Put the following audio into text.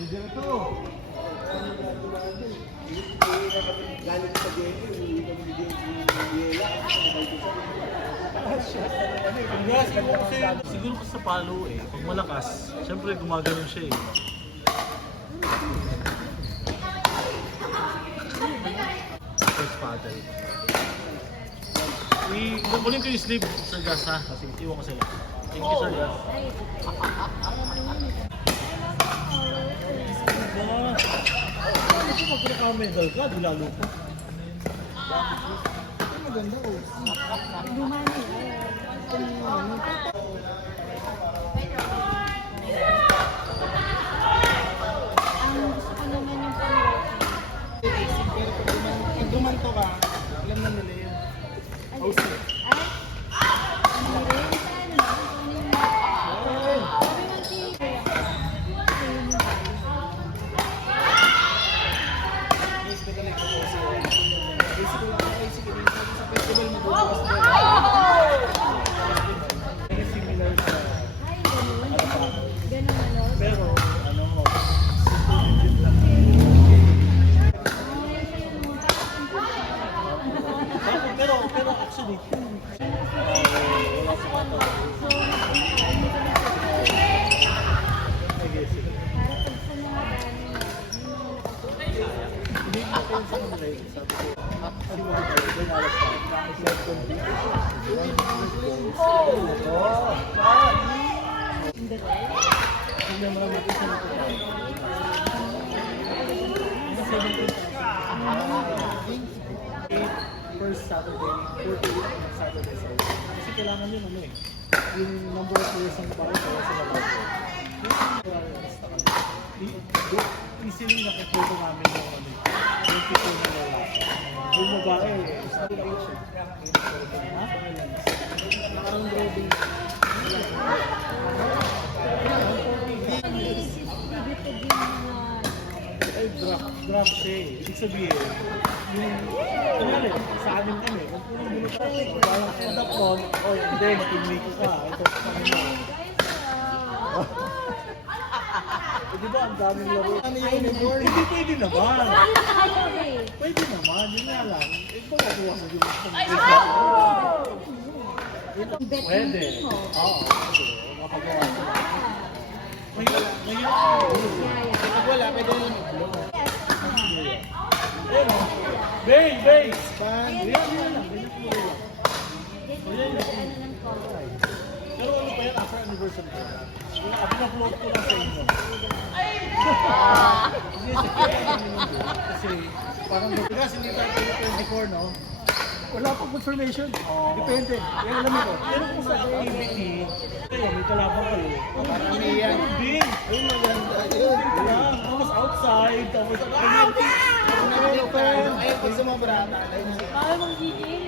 Leader to. Galing sa Jeffy, hindi kami bigyan Siguro kasi sa palo eh, pag malakas, syempre gumagano'n siya eh. First paddle. Kunin ko yung sleeve sa gas ha, kasi iwan ko sila. Thank you sir. Diba? Kasi pag pinaka-medal ka, di lalo pa. Maganda ko. Dumani. Ang gusto ko naman yung pang-working. Pero pag gumanto ka, alam na nila yun. Host it. Pero, ano, pero actually, wala sa kata. I guess it. Hindi ko kayo sa kanila eh. Sabi ko, kasi mo ba, ito na alas pa. It's hindi mo naman ito sa first Saturday, 48 Saturday sir. Kasi kailangan yun ano eh. Yung number of years ang parang kaya sa labas ko. Easily nakukuha namin yung ano eh. Yung people na lalaki. Yung babae eh. Sa age eh. Ha? Parang drawing. Ay, drop siya eh. Ibig sabihin, yung, kunyari, sa amin kami, kung punong bulot natin, parang adapt nun, o hindi, matimlik ko ka, ito sa kanila. Eh, di ba, ang daming laro. Ano yung uniform? Hindi, pwede naman. Pwede naman, yun nga lang. Eh, ba gagawa mo yung pwede. Oo, makagawa ko. Ngayon, Pag wala, pwede yun. Bay! Bay! Pero ano pa yan after anniversary ko? Pina-float ko lang sa inyo. Kasi parang kasi hindi tayo 24, no? Wala pang confirmation. Depende. Yan alam mo ko. Pero kung sa activity, kayo, may kalabang kayo. Marami yan. Hindi! Ayun, maganda. Ayun. Lang, tapos outside, tapos Ayaw ko sa mga barata. Ayaw mong gigil.